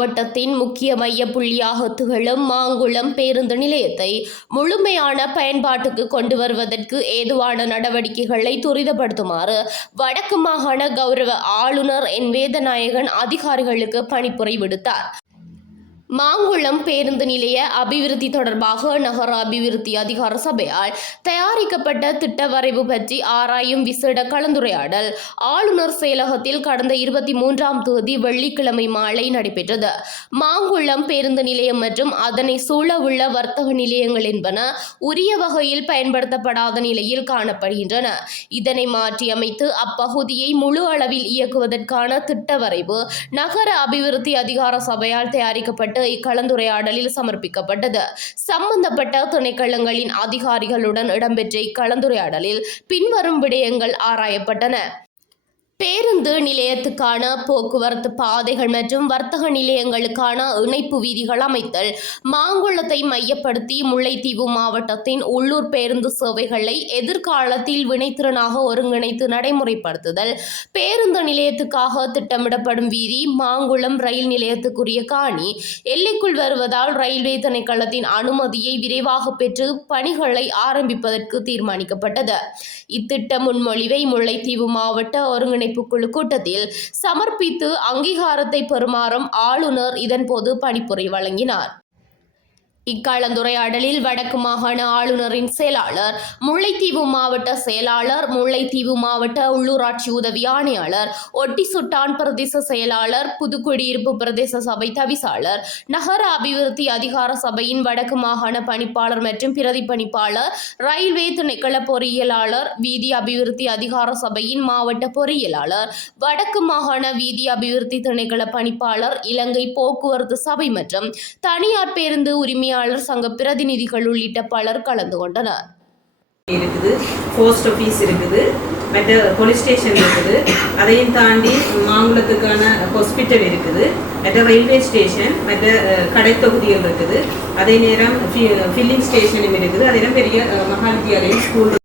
மாவட்டத்தின் முக்கிய மைய புள்ளியாக திகழும் மாங்குளம் பேருந்து நிலையத்தை முழுமையான பயன்பாட்டுக்கு கொண்டு வருவதற்கு ஏதுவான நடவடிக்கைகளை துரிதப்படுத்துமாறு வடக்கு மாகாண கௌரவ ஆளுநர் என் வேதநாயகன் அதிகாரிகளுக்கு பணிப்புரை விடுத்தார். மாங்குளம் பேருந்து நிலைய அபிவிருத்தி தொடர்பாக நகர அபிவிருத்தி அதிகார சபையால் தயாரிக்கப்பட்ட திட்ட வரைவு பற்றி ஆராயும் விசேட கலந்துரையாடல் ஆளுநர் செயலகத்தில் கடந்த 23ஆம் தேதி வெள்ளிக்கிழமை மாலை நடைபெற்றது. மாங்குளம் பேருந்து நிலையம் மற்றும் அதனை சூழவுள்ள வர்த்தக நிலையங்கள் என்பன உரிய வகையில் பயன்படுத்தப்படாத நிலையில் காணப்படுகின்றன. இதனை மாற்றியமைத்து அப்பகுதியை முழு அளவில் இயக்குவதற்கான திட்ட வரைவு நகர அபிவிருத்தி அதிகார சபையால் தயாரிக்கப்பட்டு இக்கலந்துரையாடலில் சமர்ப்பிக்கப்பட்டது. சம்பந்தப்பட்ட திணைக்களங்களின் அதிகாரிகளுடன் இடம்பெற்ற இக்கலந்துரையாடலில் பின்வரும் விடயங்கள் ஆராயப்பட்டன. பேருந்து நிலையத்துக்கான போக்குவரத்து பாதைகள் மற்றும் வர்த்தக நிலையங்களுக்கான இணைப்பு வீதிகள் அமைத்தல், மாங்குளத்தை மையப்படுத்தி முல்லைத்தீவு மாவட்டத்தின் உள்ளூர் பேருந்து சேவைகளை எதிர்காலத்தில் வினைத்திறனாக ஒருங்கிணைத்து நடைமுறைப்படுத்துதல், பேருந்து நிலையத்துக்காக திட்டமிடப்படும் வீதி மாங்குளம் ரயில் நிலையத்துக்குரிய காணி எல்லைக்குள் வருவதால் ரயில்வே திணைக்களத்தின் அனுமதியை விரைவாக பெற்று பணிகளை ஆரம்பிப்பதற்கு தீர்மானிக்கப்பட்டது. இத்திட்ட முன்மொழிவை முல்லைத்தீவு மாவட்ட ஒருங்கிணைப்பு குழு கூட்டத்தில் சமர்ப்பித்து அங்கீகாரத்தை பெறுமாறும் ஆளுநர் இதன்போது பணிப்புரை வழங்கினார். இக்கலந்துரையாடலில் வடக்கு மாகாண ஆளுநரின் செயலாளர், முல்லைத்தீவு மாவட்ட செயலாளர், முல்லைத்தீவு மாவட்ட உள்ளூராட்சி உதவி ஆணையாளர், ஒட்டிசுட்டான் பிரதேச செயலாளர், புதுக்குடியிருப்பு பிரதேச சபை தவிசாளர், நகர அபிவிருத்தி அதிகார சபையின் வடக்கு மாகாண பணிப்பாளர் மற்றும் பிரதி பணிப்பாளர், ரயில்வே திணைக்கள பொறியியலாளர், வீதி அபிவிருத்தி அதிகார சபையின் மாவட்ட பொறியியலாளர், வடக்கு மாகாண வீதி அபிவிருத்தி திணைக்கள பணிப்பாளர், இலங்கை போக்குவரத்து சபை மற்றும் தனியார் பேருந்து உரிமையாளர் சங்க பிரதிநிதிகள் உள்ளிட்ட பலர் கலந்து கொண்டனர். இருக்குது, போஸ்ட் ஆஃபீஸ் இருக்குது, மற்ற போலீஸ் ஸ்டேஷன் இருக்குது, அதையும் தாண்டி மாங்குளத்துக்கான ஹாஸ்பிட்டல் இருக்குது, மற்ற ரயில்வே ஸ்டேஷன், மற்ற கடை தொகுதிகள் இருக்குது, அதே நேரம் ஃபில்லிங் ஸ்டேஷனும் இருக்குது, அதே நேரம் பெரிய மகா வித்தியாலயம் ஸ்கூல்